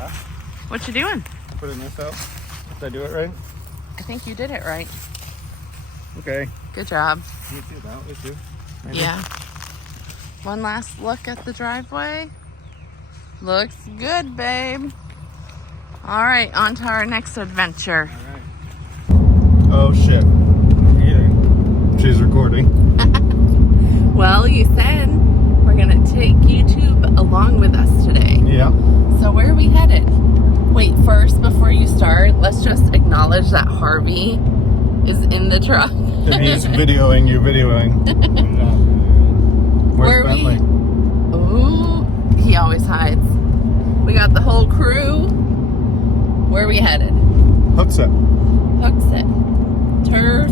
Yeah. What you doing? Putting this out. Did I do it right? I think you did it right. Okay. Good job. Let me see that with you. Maybe. Yeah. One last look at the driveway. Looks good, babe. All right, on to our next adventure. All right. Oh shit. Yeah. She's recording. Well, you said we're gonna take YouTube along with us today. Yeah. So where are we headed? Wait, first, before you start, let's just acknowledge that Harvey is in the truck. And he's videoing you videoing. Where's Bentley? Ooh, he always hides. We got the whole crew. Where are we headed? Hooksett. Hooksett.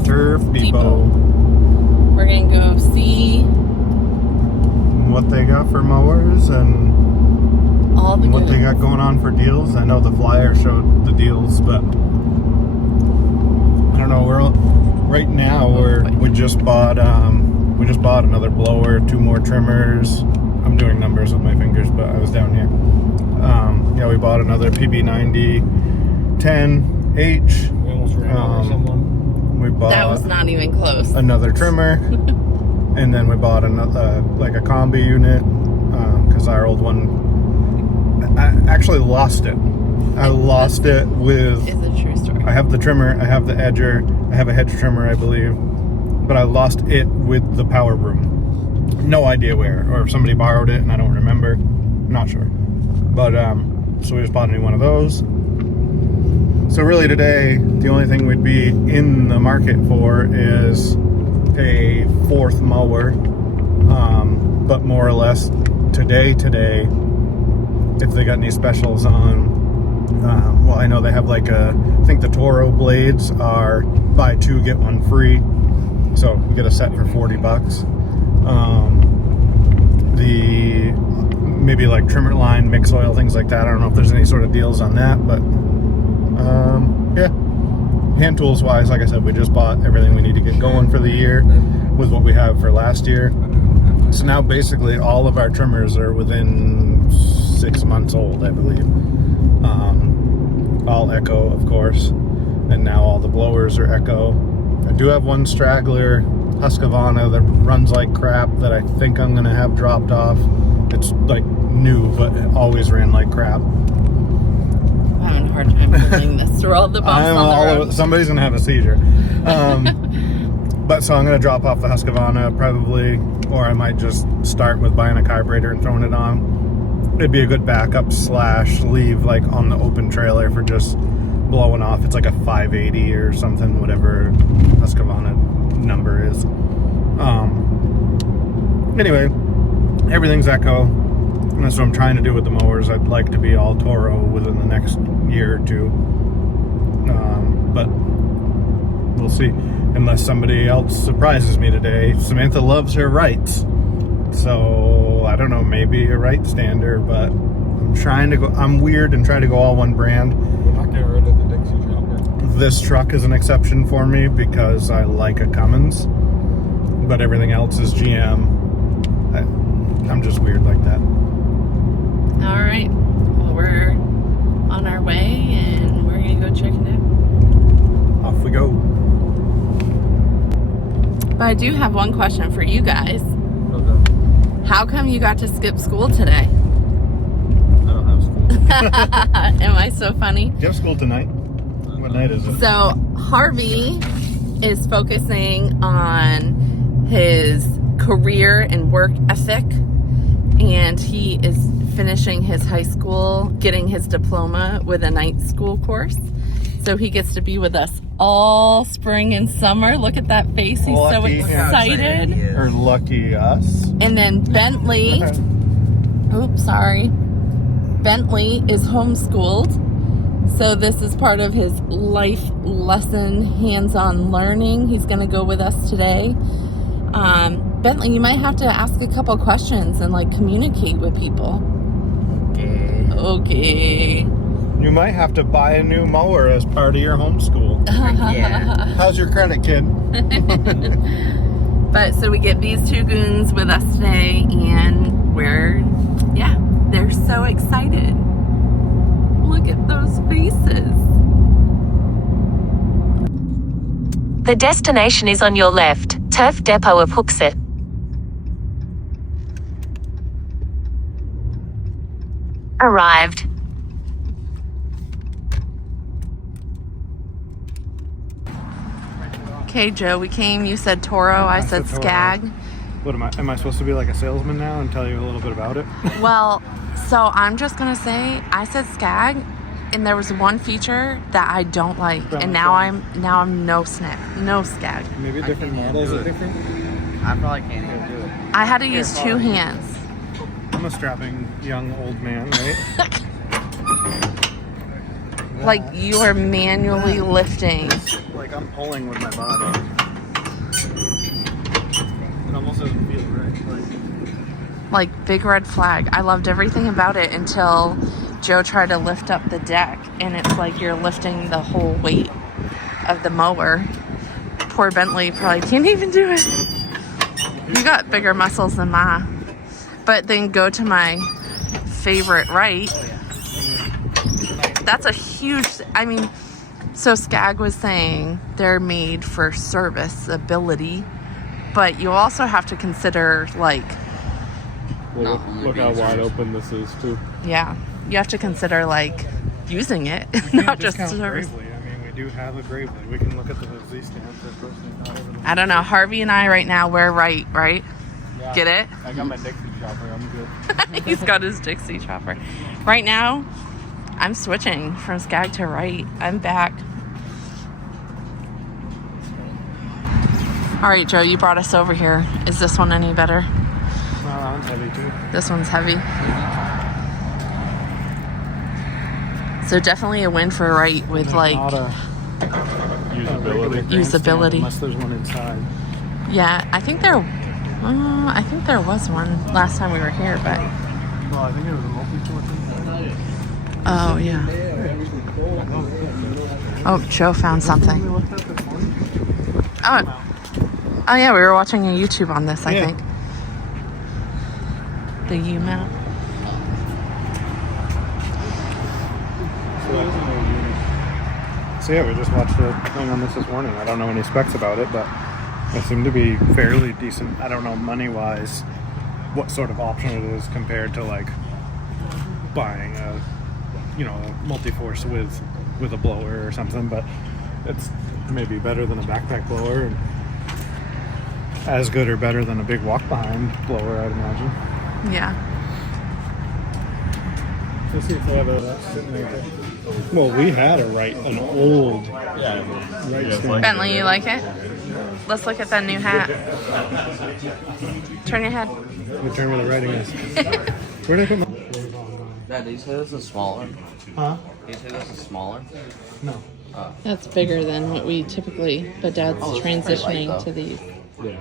Turf Depot. We're gonna go see What they got for mowers and all the what goods. they got going on for deals. I know the flyer showed the deals, but I don't know. Right now we just bought another blower, 2 more trimmers. I'm doing numbers with my fingers, but I was down here. Yeah, we bought another PB90 10H. We almost ran over someone. We bought That was not even close. another trimmer, and then we bought another like a combi unit because our old one. I actually lost it. I lost it with. It's a true story. I have the trimmer, I have the edger, I have a hedge trimmer, I believe, but I lost it with the power broom. No idea where, or if somebody borrowed it and I don't remember. Not sure. But so we just bought a new one of those. So really today, the only thing we'd be in the market for is a 4th mower, but more or less today, if they got any specials on. Well, I know they have like I think the Toro blades are buy 2 get 1 free, so you get a set for $40. The maybe like trimmer line, mix oil, things like that. I don't know if there's any sort of deals on that, but yeah. Hand tools wise, like I said, we just bought everything we need to get going for the year with what we have for last year. So now basically all of our trimmers are within 6 months old, I believe. All Echo, of course, and now all the blowers are Echo. I do have one straggler Husqvarna that runs like crap that I think I'm gonna have dropped off. It's like new, but it always ran like crap. I'm having a hard time holding this to roll the bumps on the road. Somebody's gonna have a seizure. But so I'm gonna drop off the Husqvarna probably, or I might just start with buying a carburetor and throwing it on. It'd be a good backup / leave like on the open trailer for just blowing off. It's like a 580 or something, whatever Husqvarna number is. Anyway, everything's Echo. And that's what I'm trying to do with the mowers. I'd like to be all Toro within the next year or 2. But we'll see. Unless somebody else surprises me today. Samantha loves her Wrights. So, I don't know, maybe a Wright stander, but I'm trying to go, I'm weird and try to go all one brand. We're not getting rid of the Dixie chopper. This truck is an exception for me because I like a Cummins, but everything else is GM. I'm just weird like that. All right. Well, we're on our way and we're going to go check it out. Off we go. But I do have one question for you guys. Okay. How come you got to skip school today? I don't have school. Am I so funny? Do you have school tonight? What night is it? So Harvey is focusing on his career and work ethic, and he is finishing his high school, getting his diploma with a night school course. So he gets to be with us all spring and summer. Look at that face. He's so Lucky him. excited. Or lucky us. And then Bentley, oops, sorry. Bentley is homeschooled. So this is part of his life lesson, hands-on learning. He's going to go with us today. Bentley, you might have to ask a couple questions and like communicate with people. Okay. You might have to buy a new mower as part of your homeschool. Yeah. How's your credit, kid? But so we get these 2 goons with us today, and they're so excited. The destination is on your left, Turf Depot of Hooksett. Arrived. Okay, Joe, we came. You said Toro. I said Toro. Skag. What am I supposed to be like a salesman now and tell you a little bit about it? Well, so I'm just gonna say I said Skag, and there was one feature that I don't like, and now I'm no Skag. Maybe different models are different. I probably can't even do it. I had to use two hands. I'm a strapping young old man, right? Like you are manually lifting. Like I'm pulling with my body. It almost doesn't feel right. Like big red flag. I loved everything about it until Joe tried to lift up the deck, and it's like you're lifting the whole weight of the mower. Poor Bentley probably can't even do it. You got bigger muscles than Ma. But then go to my favorite right. That's a huge, so Skag was saying they're made for serviceability, but you also have to consider like, Look how wide open this is too. yeah, you have to consider like using it, not just Discount service. Gravely. I mean, we do have a Gravely. We can look at the Z stands. I don't know. Harvey and I right now, we're right? Yeah. Get it? I got my Dixie chopper. I'm good. He's got his Dixie chopper. Right now, I'm switching from Skag to right. I'm back. All right, Joe, you brought us over here. Is this one any better? That one's heavy too. This one's heavy. So definitely a win for right with like, Not a Usability. Usability. Unless there's one inside. yeah, I think there was one last time we were here, but Well, I think it was a multi-force. oh yeah. Oh, Joe found something. Oh yeah, we were watching a YouTube on this, I Yeah. think. The U-mount. So yeah, we just watched the thing on this morning. I don't know any specs about it, but it seemed to be fairly decent. I don't know money-wise what sort of option it is compared to like buying a multi-force with a blower or something, but it's maybe better than a backpack blower and as good or better than a big walk-behind blower, I'd imagine. Yeah. Let's see if they have a sitting right there. Well, we had an old right stand. Bentley, you like it? Let's look at that new hat. Turn your head. We turn where the writing is. Where did I put my... Dad, did you say this is smaller? Huh? Did you say this is smaller? No. That's bigger than what we typically, but Dad's Oh, it's pretty light, transitioning though. to these. Yeah.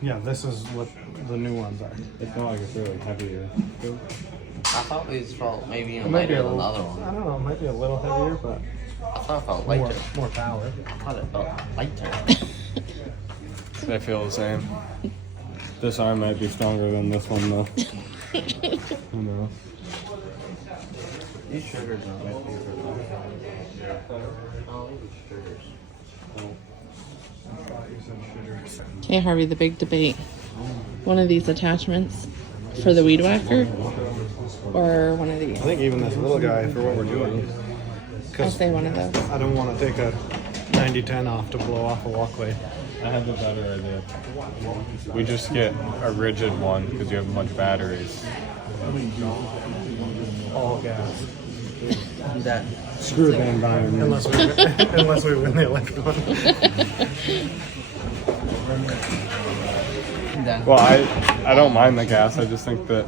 Yeah, this is what the new ones are. It's not like it's really heavier. I thought these felt maybe even It might be lighter a than the little, other one. I don't know, it might be a little heavier, but I thought it felt lighter. more power. I thought it felt lighter. They feel the same. This arm might be stronger than this one though. Who knows? These triggers are my favorite. Oh, these triggers. Okay, Harvey, the big debate. One of these attachments for the weed whacker or one of these? I think even this little guy for what we're doing. I'll Because say one of those. I don't want to take a 90-10 off to blow off a walkway. I had the better idea. We just get a rigid one because you have a bunch of batteries. All gas. That. Screw the environment. Unless we win the electric one. Well, I don't mind the gas. I just think that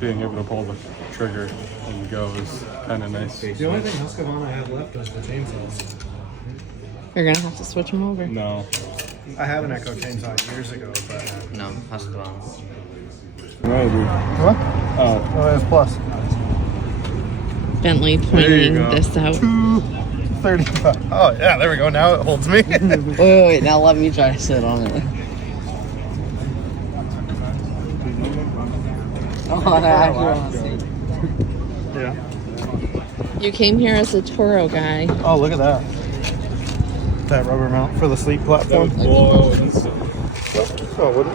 being able to pull the trigger and go is kind of nice. The only thing Husqvarna I have left is the chainsaws. You're gonna have to switch them over. No. I have an Echo chainsaw years ago, but... No, Husqvarna. Maybe. What? Oh. Oh, it's plus. Bentley There you pointing go. this out. 235. Oh, yeah, there we go. Now it holds me. Wait, now let me try to sit on it. Oh, I actually want to see. Yeah. You came here as a Toro guy. Oh, look at that. that rubber mount for the sleep platform. Blow out this. Oh, would it?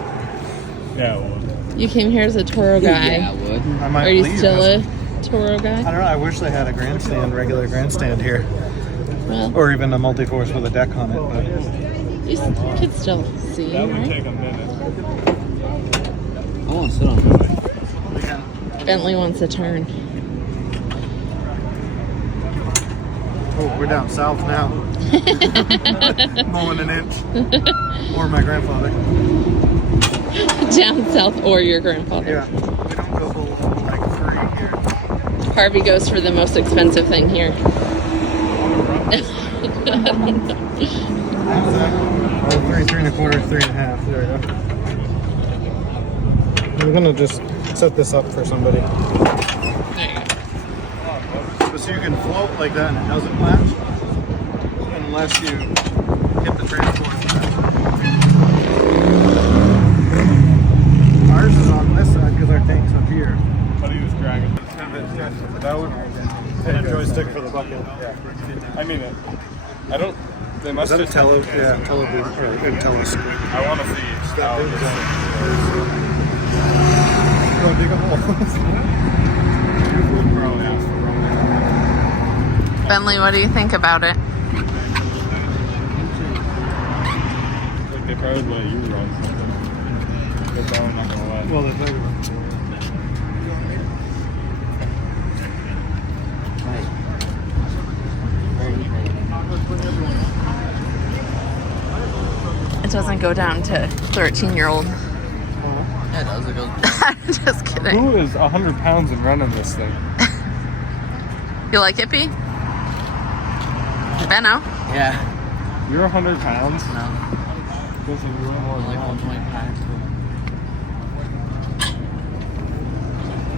Yeah, well. You came here as a Toro guy. Yeah, I would. I might Are you leave still as- a Toro I guy? don't know. I wish they had a grandstand, regular grandstand here, Well, or even a multi-force with a deck on it. But you could still see, That would right? take a minute. I want to sit on it. Bentley wants a turn. oh, we're down south now. Mowing an inch, or my grandfather. Down south or your grandfather. Yeah, we don't go below like 3 here. Harvey goes for the most expensive thing here. Oh, 3, 3 1/4, 3 1/2. There we go. I'm gonna just set this up for somebody. There you go. So you can float like that and it doesn't latch unless you hit the transport. Ours is on this side because our tank's up here. But he was dragging. That would and a joystick for the bucket. Yeah. I mean, I don't. They must Is that a just tele? Yeah, telescope. I want to see how this Go dig a hole. probably has to run there. Bentley, what do you think about it? Like they probably let you run something. They're probably not gonna let. Well, they're bigger. It doesn't go down to 13-year-old. Yeah, it does. It goes. Just kidding. Who is 100 pounds and running this thing? You like hippie? Benno? Yeah. You're 100 pounds. No. Guess if you were more Like than 125.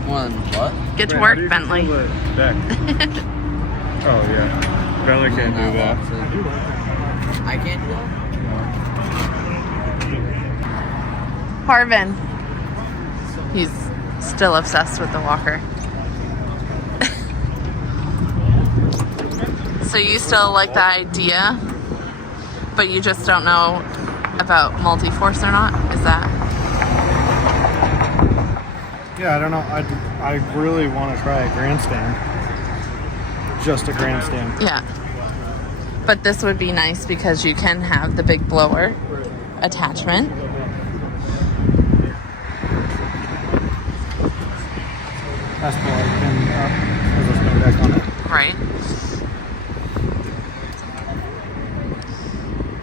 One what? Get to Wait, how work, do you Bentley. control the deck? Oh yeah. Bentley can't do that. I can't do that. Harvin. He's still obsessed with the walker. So you still like the idea, but you just don't know about multi-force or not? Is that? Yeah, I don't know. I really want to try a grandstand. Just a grandstand. Yeah. But this would be nice because you can have the big blower attachment. That's why I can there's a snow deck on it. Right.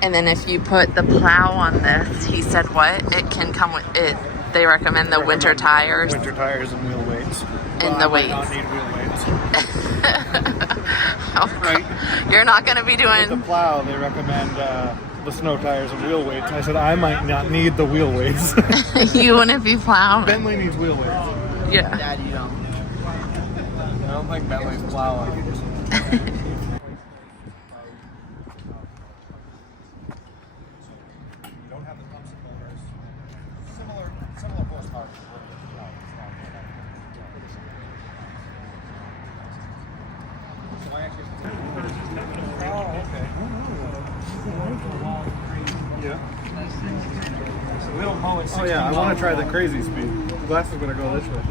And then if you put the plow on this, he said what? It can come with it. They recommend the winter tires Winter tires and wheel weights. and Well, the I might not weights. need wheel weights. Oh, Right. You're not going to be With the doing. plow, they recommend the snow tires and wheel weights. I said I might not need the wheel weights. You wouldn't be plowing. Bentley needs wheel weights. Yeah. Dad, you don't. I don't think Bentley's plowing. Oh yeah, I want to try the crazy speed. The glasses gonna go this way.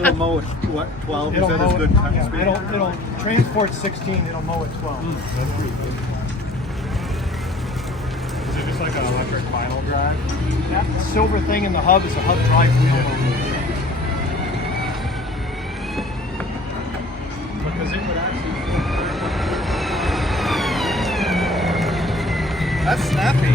It'll mow at what, 12? You said it's good speed. It'll transport 16. It'll mow at 12. Is it just like an electric vinyl drive? That silver thing in the hub is a hub drive wheel motor. Because it would actually. That's snappy.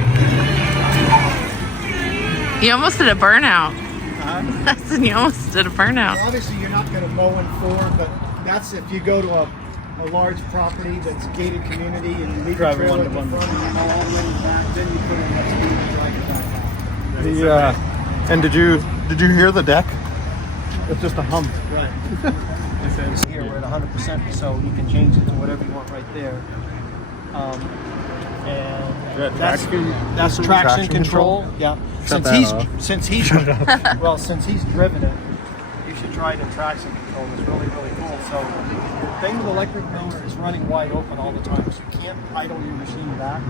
You almost did a burnout. Huh? I said you almost did a burnout. Obviously, you're not going to mow in four, but that's if you go to a large property that's gated community and you leave Drive the it trailer one at to the one. front and you mow all the way to the back, then you put in that speed and drag it back out. And did you hear the deck? It's just a hum. Right. Here we're at 100%, so you can change it to whatever you want right there. And that's traction Traction control. control? Yeah. Shut that off. Since he's driven it, you should try it in traction control. control is really, really cool. So the thing with electric mower is running wide open all the time, so you can't idle your machine back.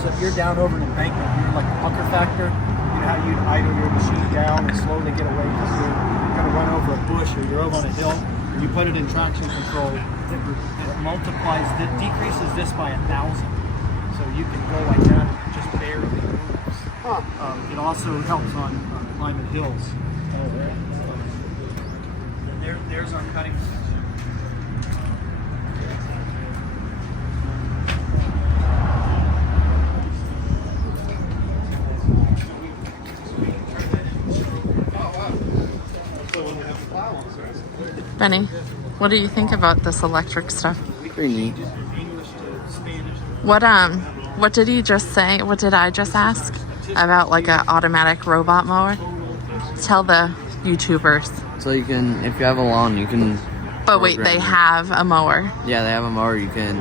So if you're down over an embankment, you're like a pucker factor. You know how you'd idle your machine down and slowly get away because you're going to run over a bush or you're over on a hill. You put it in traction control, it multiplies, it decreases this by 1,000. So you can go like that, and it just barely moves. It also helps on climbing hills. There's our cutting section. Benny, what do you think about this electric stuff? Pretty neat. What did he just say? What did I just ask about like an automatic robot mower? Tell the YouTubers. So you can, if you have a lawn, you can. But wait, program they it. have a mower. Yeah, they have a mower. You can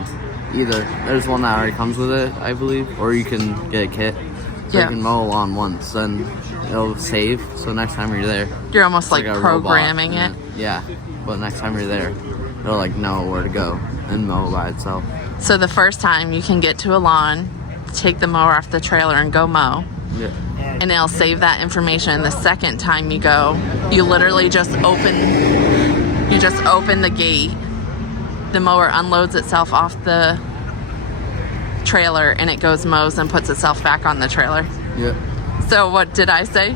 either, there's one that already comes with it, I believe, or you can get a kit. So Yeah. you can mow a lawn once, then it'll save. So next time you're there, You're almost it's like a robot, programming it. and yeah, but next time you're there, it'll like know where to go and mow by itself. So the first time you can get to a lawn, take the mower off the trailer and go mow. Yeah. And it'll save that information. The second time you go, you literally just open the gate. The mower unloads itself off the trailer and it goes mows and puts itself back on the trailer. Yeah. So what did I say?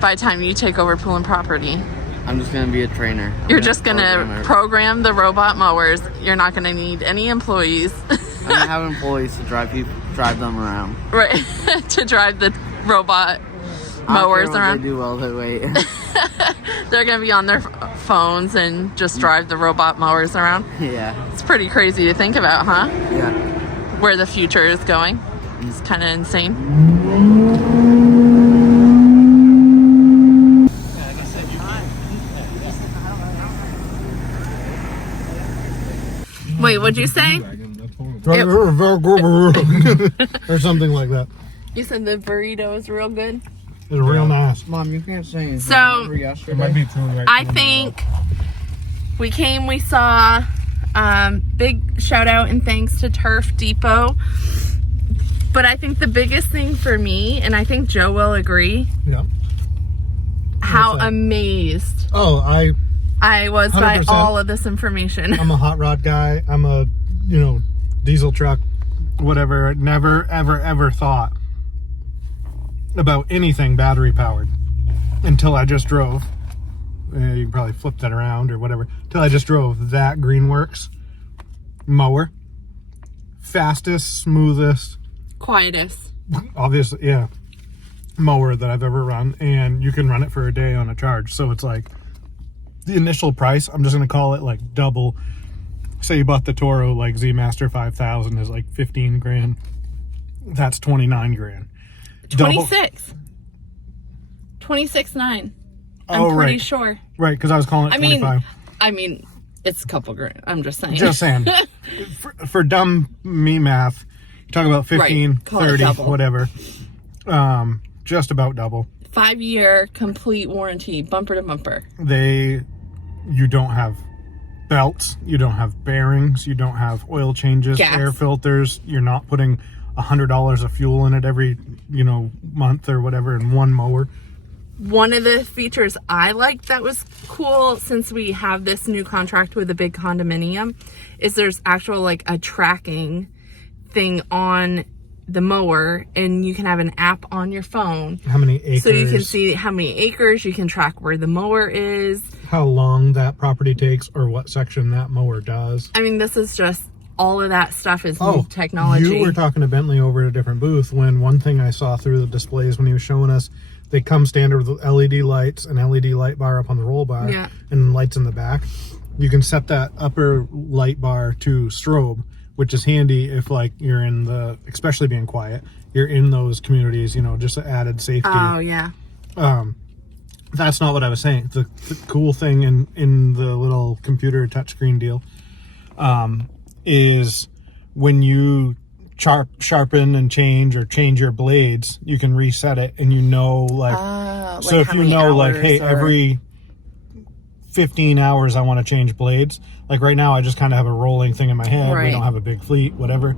By the time you take over Pool and Property, I'm just gonna be a trainer. you're just gonna program it. program the robot mowers. You're not gonna need any employees, I'm gonna have employees to drive them around. right? To drive the robot mowers I don't care what around. They do while they wait. They're gonna be on their phones and just drive the robot mowers around. Yeah. It's pretty crazy to think about, huh? Yeah. Where the future is going. It's kind of insane. Wait, what'd you say? Or something like that. You said the burrito is real good. It's real nice. Mom, you can't say anything. So, Remember yesterday? be true right I think we saw, big shout out and thanks to Turf Depot. But I think the biggest thing for me, and I think Joe will agree, Yeah. how What's that? amazed Oh, I was by 100%. all of this information. I'm a hot rod guy. I'm a, diesel truck, whatever. Never, ever, ever thought about anything battery powered until I just drove. You can probably flip that around or whatever. Until I just drove that Greenworks mower. Fastest, smoothest, Quietest. obviously, yeah, mower that I've ever run. And you can run it for a day on a charge. So it's like the initial price, I'm just going to call it like double. Say you bought the Toro, like Z Master 5000 is like 15 grand. That's 29 grand. 26. 26.9. I'm Oh, pretty right. sure. Right, because I was calling it 25. I mean, it's a couple grand. I'm just saying. Just saying. for dumb me math, you talk about 15, Right. Call it 30, double. whatever. Just about double. 5-year complete warranty, bumper to bumper. You don't have belts, you don't have bearings, you don't have oil changes, Gas. air filters, you're not putting $100 of fuel in it every, month or whatever in one mower. One of the features I liked that was cool, since we have this new contract with a big condominium, is there's actual like a tracking thing on the mower, and you can have an app on your phone. How many acres? So you can see how many acres, you can track where the mower is. How long that property takes or what section that mower does. I mean, this is just, all of that stuff is new technology. You were talking to Bentley over at a different booth when one thing I saw through the displays when he was showing us, they come standard with LED lights, an LED light bar up on the roll bar, Yeah. and lights in the back. You can set that upper light bar to strobe, which is handy if like you're in the, especially being quiet, you're in those communities, just added safety. Oh, yeah. That's not what I was saying. The cool thing in the little computer touchscreen deal is when you sharpen and change your blades, you can reset it, and so like if how you many know like, hours hey, or- every 15 hours I want to change blades. Like right now, I just kind of have a rolling thing in my head. Right. We don't have a big fleet, whatever.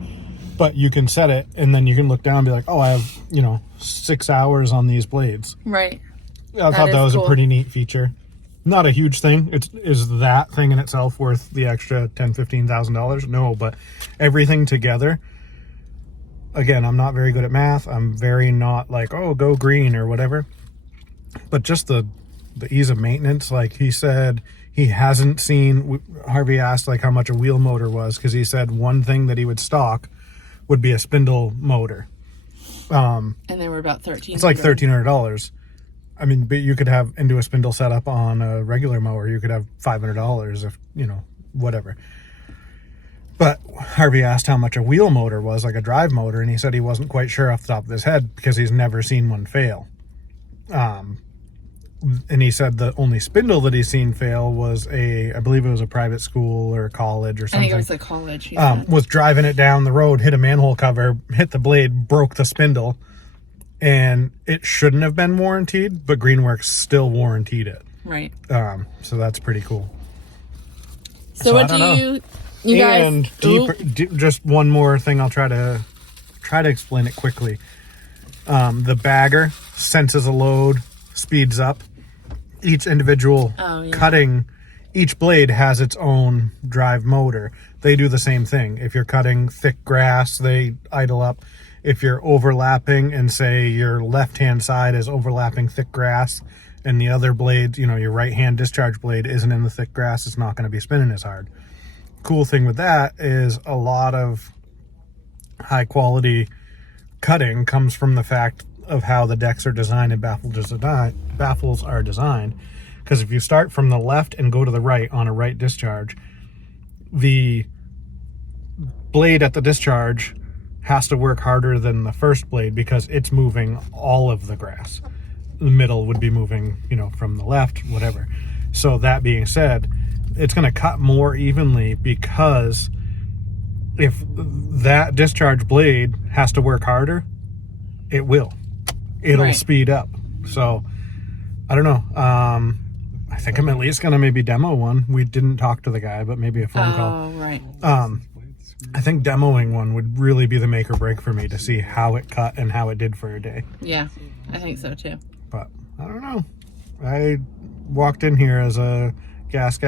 But you can set it, and then you can look down and be like, oh, I have, 6 hours on these blades. Right. I thought that is was cool. a pretty neat feature. Not a huge thing. Is that thing in itself worth the extra $10,000, $15,000? No, but everything together. Again, I'm not very good at math. I'm very not like, oh, go green or whatever. But just the ease of maintenance. Like he said, he hasn't seen. Harvey asked like how much a wheel motor was, because he said one thing that he would stock would be a spindle motor. And they were about $1,300. It's like $1,300. I mean, but you could have into a spindle setup on a regular mower. You could have $500 if, whatever. But Harvey asked how much a wheel motor was, like a drive motor, and he said he wasn't quite sure off the top of his head because he's never seen one fail. And he said the only spindle that he's seen fail was I believe it was a private school or college or I something. think it was a college. He said. Was driving it down the road, hit a manhole cover, hit the blade, broke the spindle. And it shouldn't have been warranted, but Greenworks still warranted it. Right. So that's pretty cool. So what I do don't you guys? And just one more thing. I'll try to explain it quickly. The bagger senses a load, speeds up. Each individual cutting, each blade has its own drive motor. They do the same thing. If you're cutting thick grass, they idle up. If you're overlapping and say your left-hand side is overlapping thick grass and the other blade, your right-hand discharge blade isn't in the thick grass, it's not going to be spinning as hard. Cool thing with that is a lot of high-quality cutting comes from the fact of how the decks are designed and baffles are designed. Because if you start from the left and go to the right on a right discharge, the blade at the discharge has to work harder than the first blade because it's moving all of the grass. The middle would be moving, from the left, whatever. So that being said, it's going to cut more evenly because if that discharge blade has to work harder, it will. It'll speed up. So I don't know. I think I'm at least going to maybe demo one. We didn't talk to the guy, but maybe a phone call. Oh, right. I think demoing one would really be the make or break for me to see how it cut and how it did for a day. Yeah, I think so too. But I don't know. I walked in here as a gas,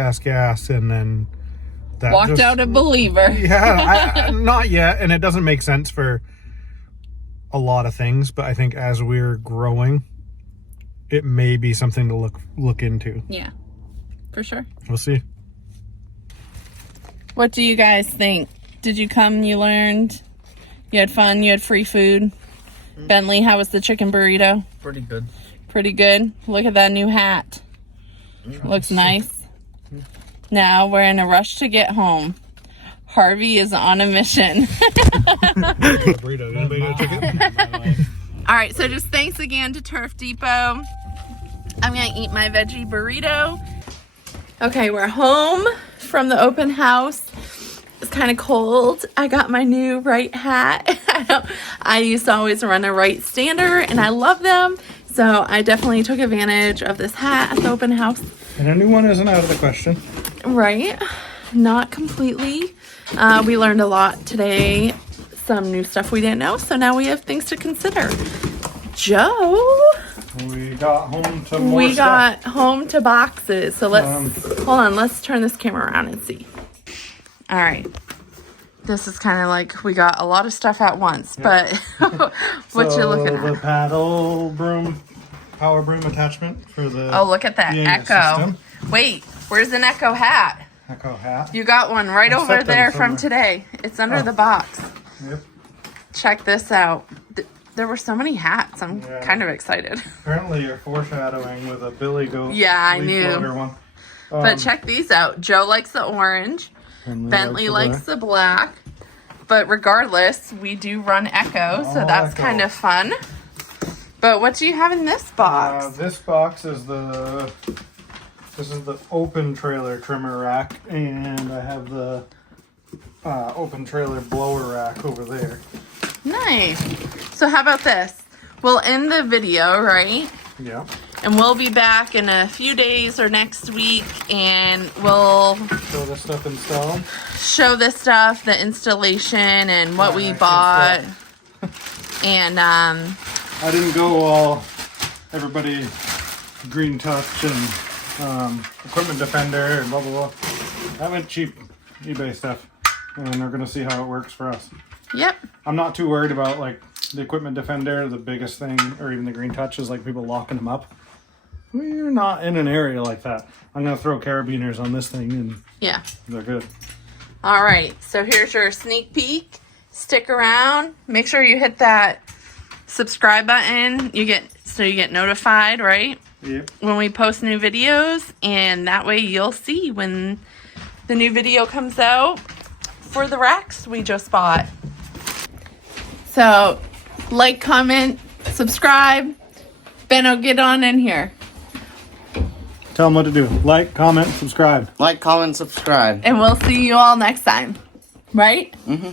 and then that Walked out a believer. Yeah, not yet. And it doesn't make sense for a lot of things, but I think as we're growing, it may be something to look into. Yeah, for sure. We'll see. What do you guys think? Did you come? You learned? You had fun? You had free food? Bentley, how was the chicken burrito? Pretty good. Pretty good. Look at that new hat. Looks nice. Now we're in a rush to get home. Harvey is on a mission. Burrito. Anybody got a chicken? All right, so just thanks again to Turf Depot. I'm gonna eat my veggie burrito. Okay, we're home from the open house. It's kind of cold. I got my new right hat. I used to always run a right stander and I love them. So I definitely took advantage of this hat at the open house. And a new one isn't out of the question. Right, not completely. We learned a lot today. Some new stuff we didn't know. So now we have things to consider. Joe. We got home to more We stuff. got home to boxes. So hold on, let's turn this camera around and see. All right. This is kind of like we got a lot of stuff at once, but what you're looking The at. paddle broom, power broom attachment for the Oh, look at that unit Echo. system. Wait, where's an Echo hat? Echo hat. You got one right I over set them there from somewhere. today. It's under Oh. the box. Yep. Check this out. There were so many hats. I'm Yeah. kind of excited. Apparently you're foreshadowing with a Billy Goat. Yeah, I leaf knew. blower one. But check these out. Joe likes the orange. Bentley likes the black. But regardless, we do run Echo, so Oh, that's Echo. kind of fun. But what do you have in this box? This box is the open trailer trimmer rack, and I have the open trailer blower rack over there. Nice. So how about this? We'll end the video, right? Yeah. And we'll be back in a few days or next week, and we'll So this stuff installed. show this stuff, the installation, and what we Alright, bought. And I didn't go all everybody green touch and equipment defender and blah blah blah. I went cheap eBay stuff, and we're gonna see how it works for us. yep. I'm not too worried about like the equipment defender. The biggest thing, or even the green touch, is like people locking them up. We're not in an area like that. I'm gonna throw carabiners on this thing, and Yeah. they're good. All right. So here's your sneak peek. Stick around. Make sure you hit that subscribe button. You get notified, right? Yep. When we post new videos, and that way you'll see when the new video comes out for the racks we just bought. So, like, comment, subscribe. Benno, get on in here. Tell them what to do. Like, comment, subscribe. Like, comment, subscribe. And we'll see you all next time. Right? Mm-hmm.